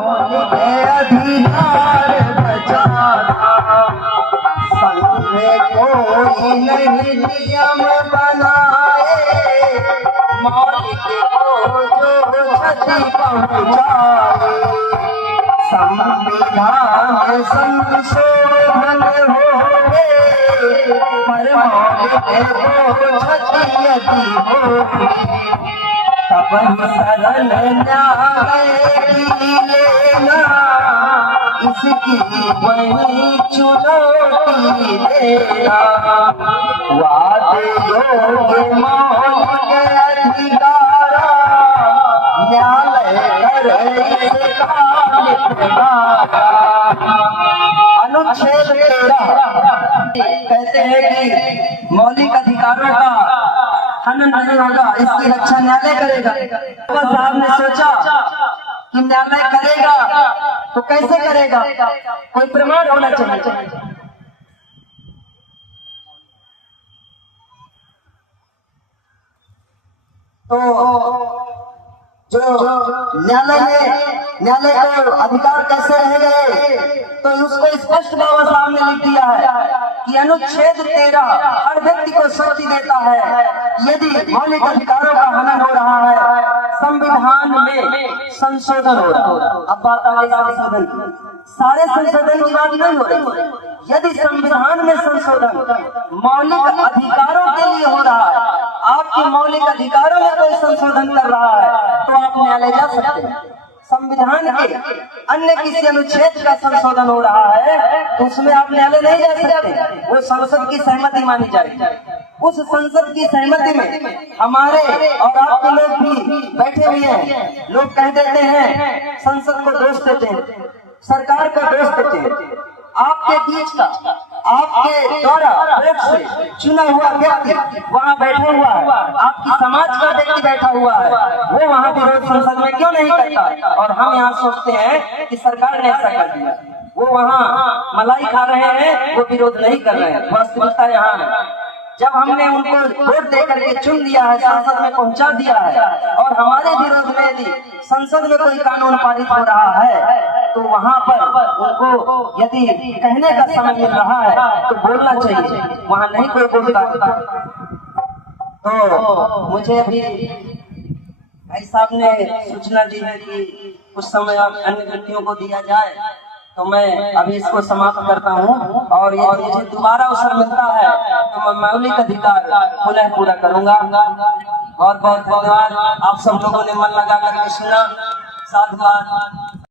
अधिकार बचाता संग में कोई नहीं नियम बनाए, मौलिक को जो क्षति पहुँचाए। संविधान संशोधन होवे पर मौलिक को क्षति यदि होगी, तब शरण न्याय की लेना, इसकी बड़ी चुनौती देना। वादे योग्य मौलिक अधिकार न्यायालय करे इसका निपटारा। अनुच्छेद 13 कहते हैं कि मौलिक अधिकारों का हनन नहीं होगा, इसकी रक्षा न्यायालय करेगा। बाबा साहब ने सोचा कि न्यायालय करेगा तो कैसे करेगा, कोई प्रमाण होना चाहिए। तो जो न्यायालय को अधिकार कैसे रह गए, तो उसको स्पष्ट बाबा साहब ने लिख दिया है कि अनुच्छेद 13 हर व्यक्ति को शक्ति देता है, यदि मौलिक अधिकारों का हनन हो रहा है, संविधान में संशोधन हो रहा है। अब बात आ गई संशोधन की, सारे संशोधन की बात नहीं हो रही। यदि संविधान में संशोधन मौलिक अधिकारों के लिए हो रहा है, आपके मौलिक अधिकारों में कोई संशोधन कर रहा है, तो आप न्यायालय जा सकते हैं। संविधान के अन्य किसी अनुच्छेद का संशोधन हो रहा है तो उसमें आप न्यायालय नहीं जा सकते, वो संसद की सहमति मानी जाएगी। उस संसद की सहमति में हमारे और आपके लोग भी बैठे हुए हैं। लोग कह देते हैं, संसद को दोष देते हैं, सरकार का दोष देते हैं। आपके बीच का, आपके द्वारा वोट से चुना हुआ व्यक्ति वहाँ बैठा हुआ है, आपकी समाज का व्यक्ति बैठा हुआ है, वो वहाँ विरोध संसद में क्यों नहीं करता? और हम यहाँ सोचते हैं कि सरकार ने ऐसा कर दिया, वो वहाँ मलाई खा रहे हैं, वो विरोध नहीं कर रहे हैं। वास्तविकता यहाँ है, जब हमने उनको वोट दे करके चुन लिया है, संसद में पहुंचा दिया है, और हमारे विरोध में यदि संसद में कोई कानून पारित हो रहा है, तो वहाँ पर उनको यदि कहने का समय मिल रहा है तो बोलना चाहिए, वहाँ नहीं कोई बोलता। तो मुझे अभी भाई साहब ने सूचना दी है कि कुछ समय अन्य व्यक्तियों को दिया जाए, तो मैं अभी इसको समाप्त करता हूँ। और यदि मुझे दोबारा अवसर मिलता है तो मैं मौलिक अधिकार पुनः पूरा करूँगा। बहुत बहुत धन्यवाद, आप सब लोगों ने मन लगा करके सुना। साधुवाद।